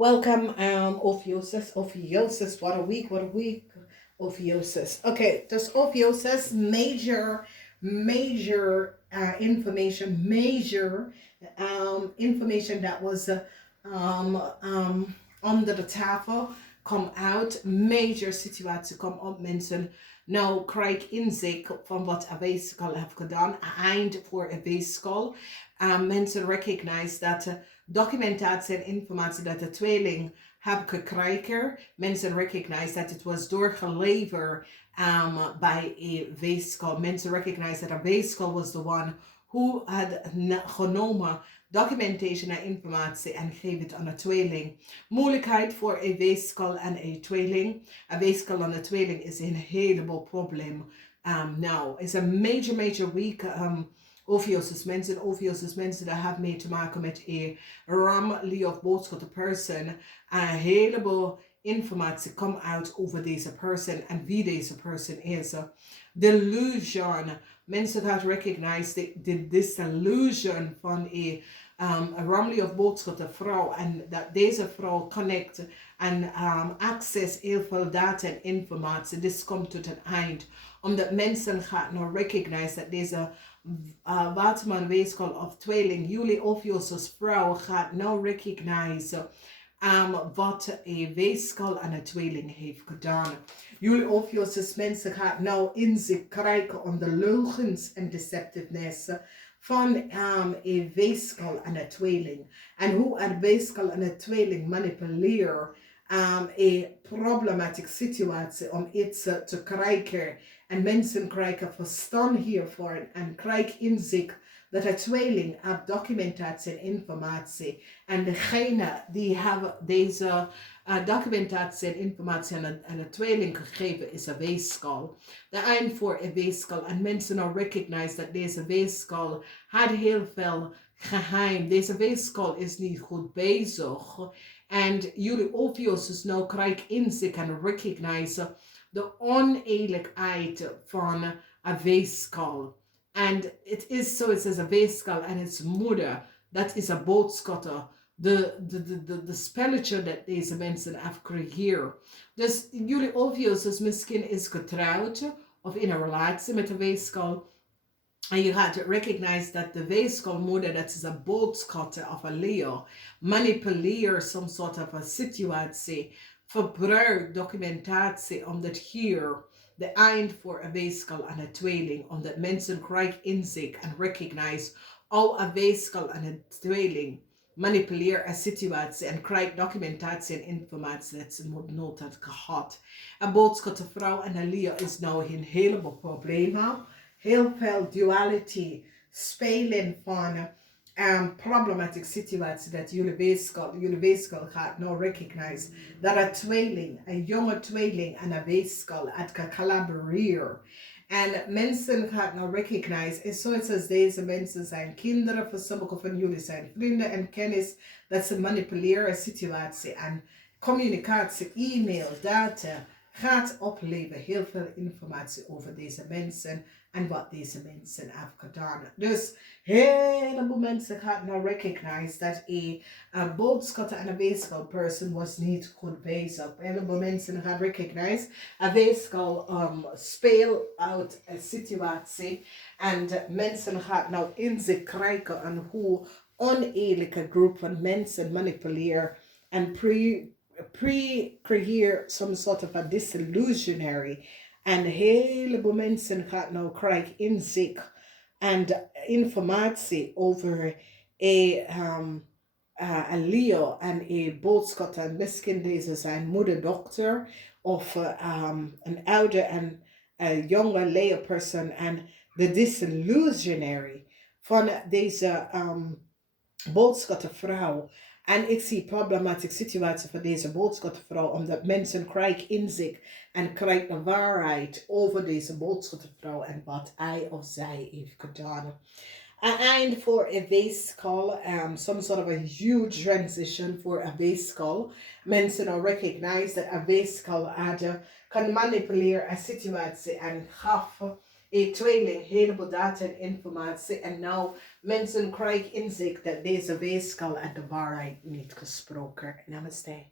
Welcome, Ophiuchus, what a week, Ophiuchus. Okay, does Ophiuchus major information that was um, um, under the tafel come out, major situatie come op mensen. Nou krijg inzicht van wat een weeskal heeft gedaan, eind voor een weeskal. Mensen recognize dat documentatie en informatie dat de tweeling hebben gekregen. Mensen recognize dat het was doorgeleverd bij een weeskal. Mensen recognize dat een weeskal was the one who had genomen documentation en informatie en geef het aan een tweeling. Moeilijkheid voor een weeskal en een tweeling. Een weeskal en een tweeling is een heleboel probleem. Nou, is een major week. Ophiuchus mensen dat hebben mee te maken met een ramly of boodschap person. Een heleboel informatie komt uit over deze person en wie deze person is. Delusion. Mensen gaan recognize the disillusion van een ramly of boodschap de vrouw en dat deze vrouw connect en access heel veel data en informatie. Dit komt tot een eind. Omdat mensen gaan nou recognize dat deze Waterman weeskal of tweeling Juli Ophiuchus vrouw gaat nou recognize wat een weeskal en een tweeling heeft gedaan. Juli Ophiuchus mensen gaat nou inzicht krijgen op de leugens en deceptiveness van een weeskal en een tweeling. En hoe een weeskal en een tweeling manipuleert een problematische situatie om iets te krijgen. En mensen krijgen verstand hiervoor en krijgen inzicht dat de tweeling heeft documentatie en informatie. En degene die hebben deze documentatie en informatie aan de tweeling gegeven is een weeskal. De eind voor een weeskal. En mensen nou recognize dat deze weeskal had heel veel geheim. Deze weeskal is niet goed bezig. En jullie Ophiuchus nou krijgen inzicht en recognize de oneerlijkheid van een weeskal. En het is zoiets als een weeskal en its moeder. Dat is een boodschatter. De spelletje dat deze mensen hebben gecreëerd. Dus jullie Ophiuchus misschien is getrouwd of in een relatie met een weeskal. En je gaat recognize dat de weeskalmoeder, dat is een boodschatter of een leer, manipuleert some sort of een situatie, verbruikt documentatie, omdat hier de eind voor een weeskal en een tweeling, omdat mensen krijgen inzicht en recognize al een weeskal en een tweeling manipuleer een situatie en krijgt documentatie en informatie dat ze nooit had gehad. Een boodschap vrouw en een leer is nou een heleboel problemen. Heel veel duality spelen van problematic situatie dat jullie weeskal gaat nou recognize dat een jonge tweeling en een weeskal het gaan collaboreren. En mensen gaan nou recognize, is zoiets als deze mensen zijn kinderen, voor sommige van jullie zijn vrienden en kennis, dat ze manipuleren een situatie en communicatie, e-mail, data, gaat opleveren heel veel informatie over deze mensen en wat deze mensen hebben gedaan. Dus heleboel mensen gaan nou recognize dat een boodschatter en een weeskal person was niet goed bezig. Heleboel mensen gaan recognize een weeskal speel uit een situatie en mensen gaan nou inzicht krijgen aan hoe oneerlijke groep van mensen manipuleren en creëer some sort of a disillusionary. En een heleboel mensen gaan nou krijgen inzicht en informatie over een Leo en een boodschap. En misschien deze zijn moeder, dokter of een oude en jonge leerperson. En de disillusionary van deze boodschapvrouw. En ik zie problematische situatie voor deze boodschapvrouw, omdat mensen krijgen inzicht en krijgen de waarheid over deze boodschapvrouw en wat hij of zij heeft gedaan. And for a weeskal, some sort of a huge transition for a weeskal. Mensen al recognize that a weeskal kan manipuleren een situatie en gaf een tweeling, heleboel data en informatie. En nou, mensen krijgen inzicht dat deze weeskal en de waarheid niet gesproken. Namaste.